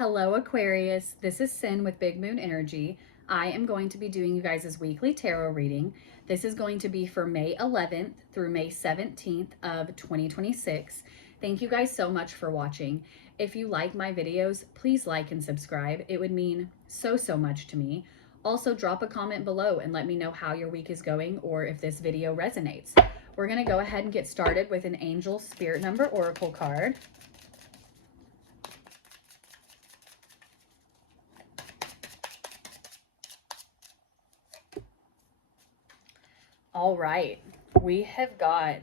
Hello Aquarius, this is Sin with Big Moon Energy. I am going to be doing you guys' weekly tarot reading. This is going to be for May 11th through May 17th of 2026. Thank you guys so much for watching. If you like my videos, please like and subscribe. It would mean so much to me. Also, drop a comment below and let me know how your week is going or if this video resonates. We're going to go ahead and get started with an Angel Spirit Number Oracle card. All right, we have got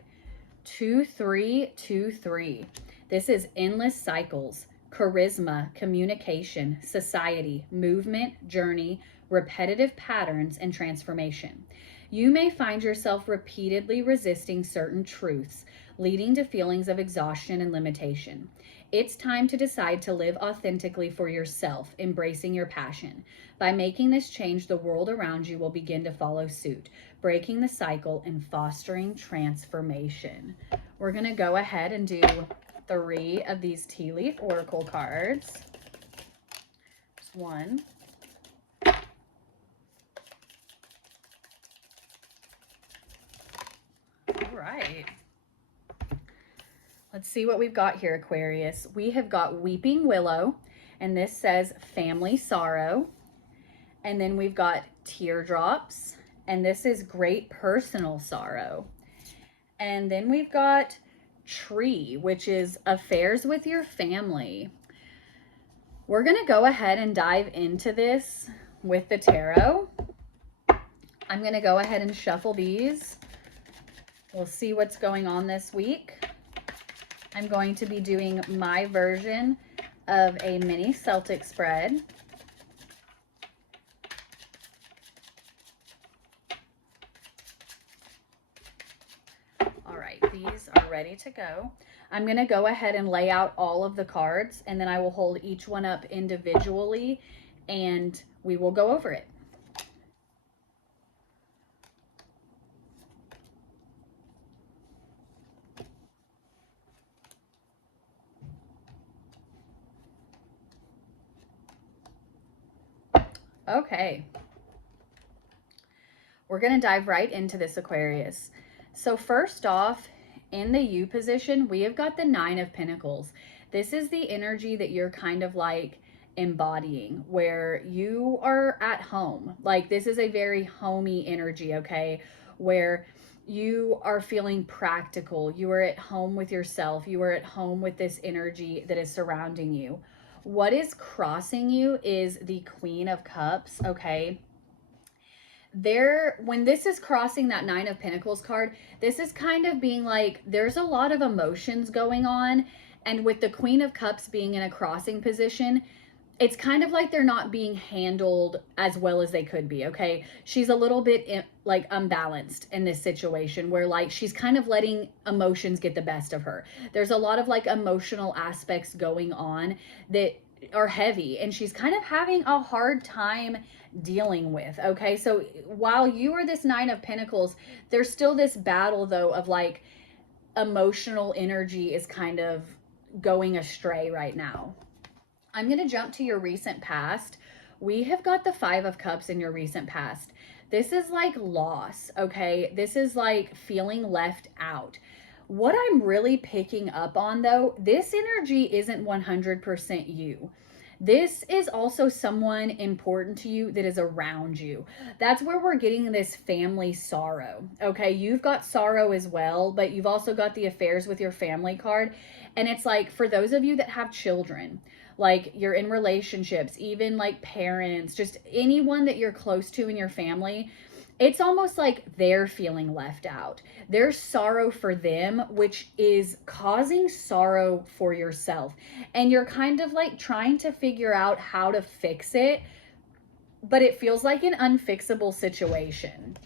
2323. This is endless cycles, charisma, communication, society, movement, journey, repetitive patterns, and transformation. You may find yourself repeatedly resisting certain truths, leading to feelings of exhaustion and limitation. It's time to decide to live authentically for yourself, embracing your passion. By making this change, the world around you will begin to follow suit, breaking the cycle and fostering transformation. We're going to go ahead and do 3 of these tea leaf oracle cards. Just 1. All right. Let's see what we've got here, Aquarius. We have got Weeping Willow, and this says family sorrow. And then we've got Teardrops, and this is great personal sorrow. And then we've got Tree, which is affairs with your family. We're going to go ahead and dive into this with the tarot. I'm going to go ahead and shuffle these. We'll see what's going on this week. I'm going to be doing my version of a mini Celtic spread. All right, these are ready to go. I'm going to go ahead and lay out all of the cards, and then I will hold each one up individually, and we will go over it. Okay, we're going to dive right into this, Aquarius. So first off, in the U position, we have got the 9 of Pentacles. This is the energy that you're kind of like embodying, where you are at home. Like, this is a very homey energy, okay? Where you are feeling practical. You are at home with yourself. You are at home with this energy that is surrounding you. What is crossing you is the Queen of Cups, okay? When this is crossing that 9 of Pentacles card, this is kind of being like, there's a lot of emotions going on. And with the Queen of Cups being in a crossing position, it's kind of like they're not being handled as well as they could be, okay? She's a little bit like unbalanced in this situation where like she's kind of letting emotions get the best of her. There's a lot of like emotional aspects going on that are heavy, and she's kind of having a hard time dealing with, okay? So while you are this 9 of Pentacles, there's still this battle though of like emotional energy is kind of going astray right now. I'm going to jump to your recent past. We have got the 5 of Cups in your recent past. This is like loss, okay? This is like feeling left out. What I'm really picking up on though, this energy isn't 100% you. This is also someone important to you that is around you. That's where we're getting this family sorrow, okay? You've got sorrow as well, but you've also got the affairs with your family card. And it's like, for those of you that have children, like you're in relationships, even like parents, just anyone that you're close to in your family, it's almost like they're feeling left out. There's sorrow for them, which is causing sorrow for yourself. And you're kind of like trying to figure out how to fix it, but it feels like an unfixable situation.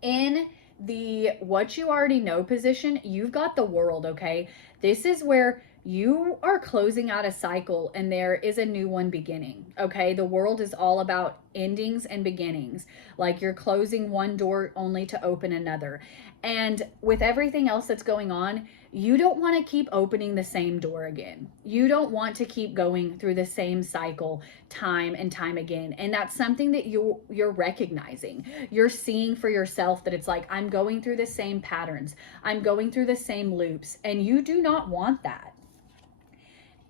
In the what you already know position, you've got the World, okay? This is where you are closing out a cycle and there is a new one beginning. Okay. The world is all about endings and beginnings. Like you're closing one door only to open another. And with everything else that's going on, you don't want to keep opening the same door again. You don't want to keep going through the same cycle time and time again. And that's something that you're recognizing. You're seeing for yourself that it's like, I'm going through the same patterns. I'm going through the same loops, and you do not want that.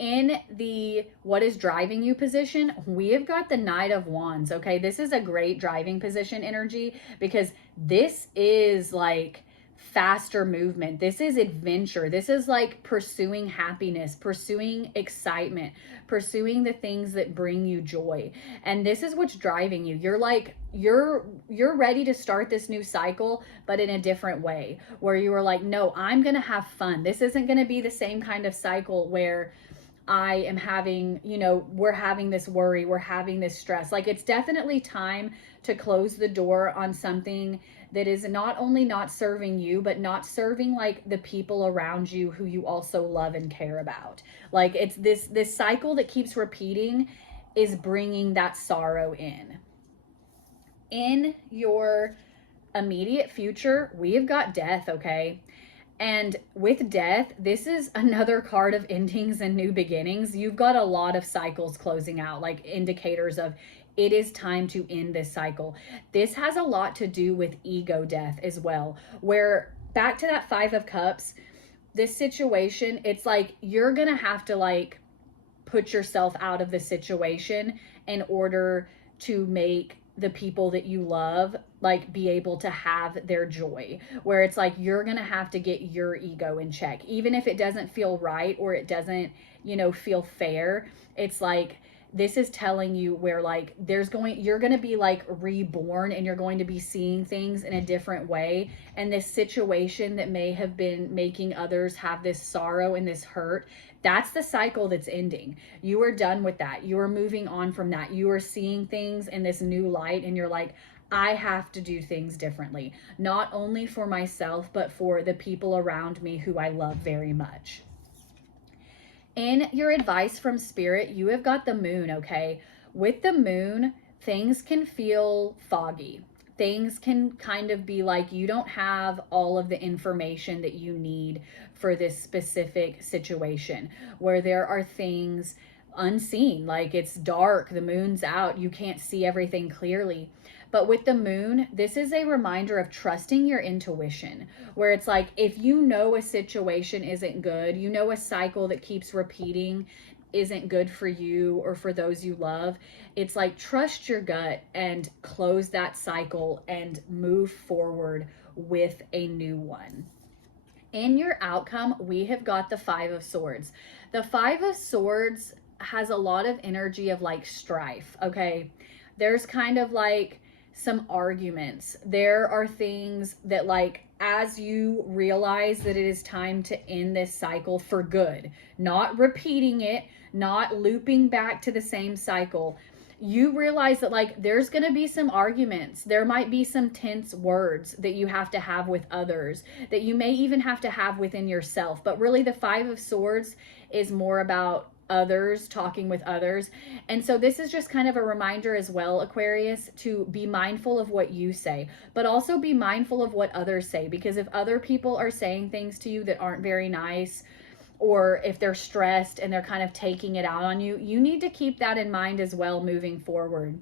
In the what is driving you position, we have got the Knight of Wands. Okay, this is a great driving position energy because this is like faster movement. This is adventure. This is like pursuing happiness, pursuing excitement, pursuing the things that bring you joy. And this is what's driving you. You're like, you're ready to start this new cycle, but in a different way, where you were like, no, I'm going to have fun. This isn't going to be the same kind of cycle where I am having, we're having this worry, we're having this stress. Like, it's definitely time to close the door on something that is not only not serving you, but not serving like the people around you who you also love and care about. Like, it's this cycle that keeps repeating is bringing that sorrow in. In your immediate future, we have got death, okay? And with death, this is another card of endings and new beginnings. You've got a lot of cycles closing out, like indicators of it is time to end this cycle. This has a lot to do with ego death as well, where back to that Five of Cups, this situation, it's like you're going to have to like put yourself out of the situation in order to make the people that you love like be able to have their joy, where it's like you're gonna have to get your ego in check, even if it doesn't feel right or it doesn't feel fair. It's like this is telling you where like you're going to be like reborn, and you're going to be seeing things in a different way. And this situation that may have been making others have this sorrow and this hurt, that's the cycle that's ending. You are done with that. You are moving on from that. You are seeing things in this new light, and you're like, I have to do things differently, not only for myself, but for the people around me who I love very much. In your advice from Spirit, you have got the Moon, okay? With the Moon, things can feel foggy. Things can kind of be like you don't have all of the information that you need for this specific situation, where there are things unseen, like it's dark, the moon's out, you can't see everything clearly. But with the Moon, this is a reminder of trusting your intuition, where it's like, if you know a situation isn't good, a cycle that keeps repeating isn't good for you or for those you love, it's like, trust your gut and close that cycle and move forward with a new one. In your outcome, we have got the Five of Swords. The Five of Swords has a lot of energy of like strife, okay? There's kind of like some arguments. There are things that, like, as you realize that it is time to end this cycle for good, not repeating it, not looping back to the same cycle, you realize that like there's going to be some arguments. There might be some tense words that you have to have with others, that you may even have to have within yourself. But really the Five of Swords is more about others, talking with others. And so this is just kind of a reminder as well, Aquarius, to be mindful of what you say, but also be mindful of what others say, because if other people are saying things to you that aren't very nice, or if they're stressed and they're kind of taking it out on you, you need to keep that in mind as well moving forward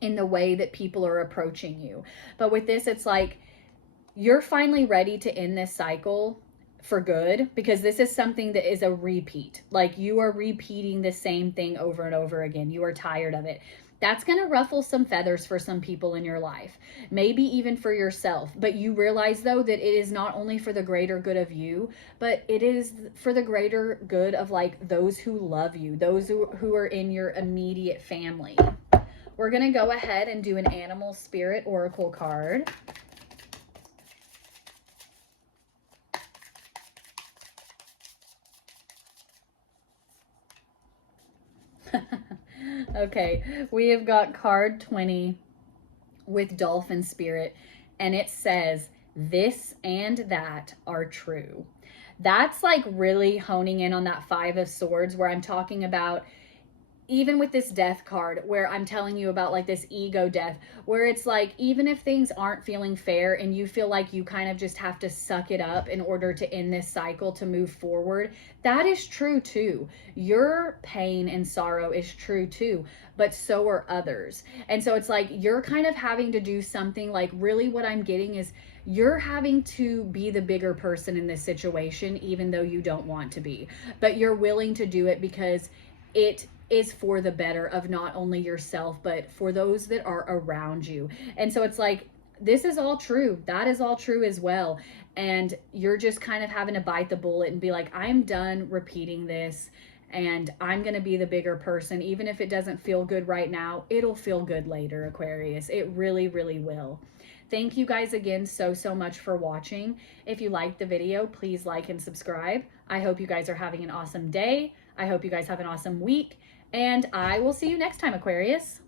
in the way that people are approaching you. But with this, it's like you're finally ready to end this cycle for good, because this is something that is a repeat. Like, you are repeating the same thing over and over again. You are tired of it. That's going to ruffle some feathers for some people in your life, maybe even for yourself. But you realize, though, that it is not only for the greater good of you, but it is for the greater good of like those who love you, those who are in your immediate family. We're going to go ahead and do an animal spirit oracle card. Okay, we have got card 20 with Dolphin Spirit, and it says, this and that are true. That's like really honing in on that Five of Swords, where I'm talking about, even with this death card, where I'm telling you about like this ego death, where it's like, even if things aren't feeling fair and you feel like you kind of just have to suck it up in order to end this cycle to move forward, that is true too. Your pain and sorrow is true too, but so are others. And so it's like you're kind of having to do something, like, really what I'm getting is you're having to be the bigger person in this situation, even though you don't want to be, but you're willing to do it because it is for the better of not only yourself, but for those that are around you. And so it's like, this is all true. That is all true as well. And you're just kind of having to bite the bullet and be like, I'm done repeating this, and I'm going to be the bigger person. Even if it doesn't feel good right now, it'll feel good later, Aquarius. It really, really will. Thank you guys again so much for watching. If you liked the video, please like and subscribe. I hope you guys are having an awesome day. I hope you guys have an awesome week, and I will see you next time, Aquarius.